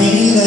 Vida